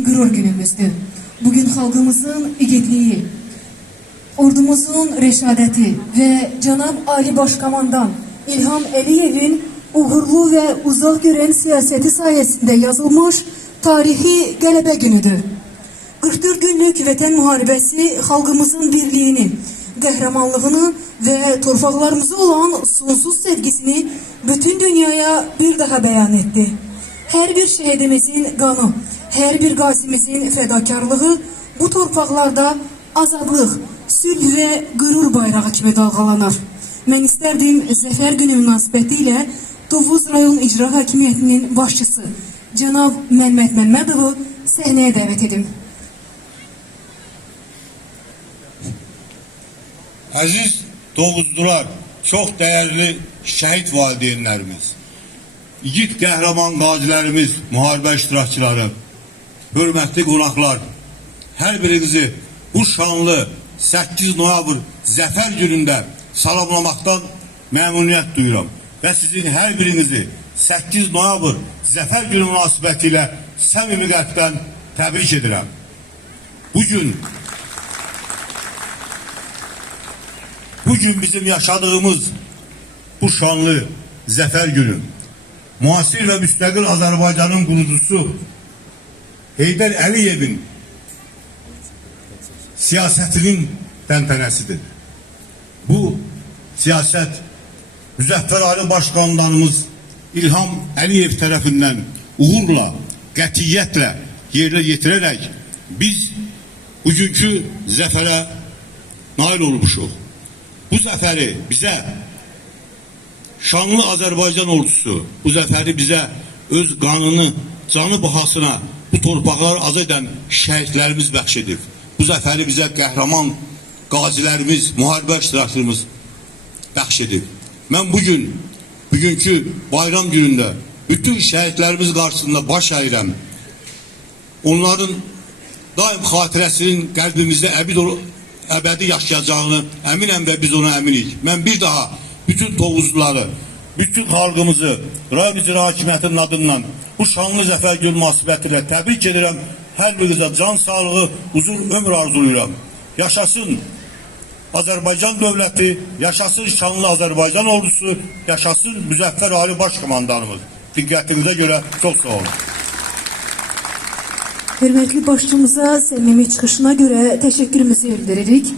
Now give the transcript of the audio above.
Gurur günümüzdür. Bugün halkımızın igidliği, ordumuzun reşadeti ve Cenab Ali Başkomandan İlham Əliyev'in uğurlu ve uzak gören siyaseti sayesinde yazılmış tarihi qələbə günüdür. 44 günlük vətən müharibəsi halkımızın birliğini, qəhrəmanlığını ve torpaqlarımıza olan sonsuz sevgisini bütün dünyaya bir daha beyan etti. Her bir şehidimizin qanı, her bir qazimizin fədakarlığı bu torpaqlarda azadlıq, sülh ve qürur bayrağı kimi dalğalanar. Mən istərdim Zəfər günü münasibətilə Tovuz rayon icra hakimiyyətinin başçısı Cənab Məmməd Məmmədovu səhnəyə dəvət edim. Aziz Tovuzlular, çok değerli şehit valideynlerimiz, yiğit qəhrəman qazilərimiz, müharibə iştirakçıları, hörmətli qonaqlar, hər birinizi bu şanlı 8 noyabr Zəfər günündə salamlamaktan məmnuniyyət duyuram və sizin hər birinizi 8 noyabr Zəfər günü münasibətilə səmimi qəlbdən təbrik edirəm. Bugün bizim yaşadığımız bu şanlı Zəfər günü, müasir ve müstəqil Azərbaycanın qurucusu Heydər Əliyevin siyasetinin təntənəsidir. Bu siyaset Müzəffər Ali Başkomandanımız İlham Əliyev tərəfindən uğurla, qətiyyətlə yerine getirerek biz bugünkü zəfərə nail olmuşuq. Bu zəfəri bizə şanlı Azərbaycan ordusu, bu zəfəri bizə öz qanını, canı bahasına bu torpaqları azad edən şəhidlərimiz bəxş edib. Bu zəfəri bizə qəhrəman qazilərimiz, müharibə iştirakçılarımız bəxş edib. Mən bugünkü bayram günündə bütün şəhidlərimiz qarşısında baş əyirəm. Onların daim xatirəsinin qəlbimizdə əbədi yaşayacağını əminəm və biz ona əminik. Mən bir daha bütün Tovuzluları, bütün xalqımızı rayon icra hakimiyyətinin adından bu şanlı zəfər günü münasibətilə təbrik edirəm. Hər birinizə can sağlığı, uzun ömür arzuluyuram. Yaşasın Azərbaycan dövləti, yaşasın şanlı Azərbaycan ordusu, yaşasın Müzəffər Ali Başkomandanımız. Diqqətinizə görə çox sağ olun. Hörmətli başçımıza səmimi çıxışına görə təşəkkürümüzü bildiririk.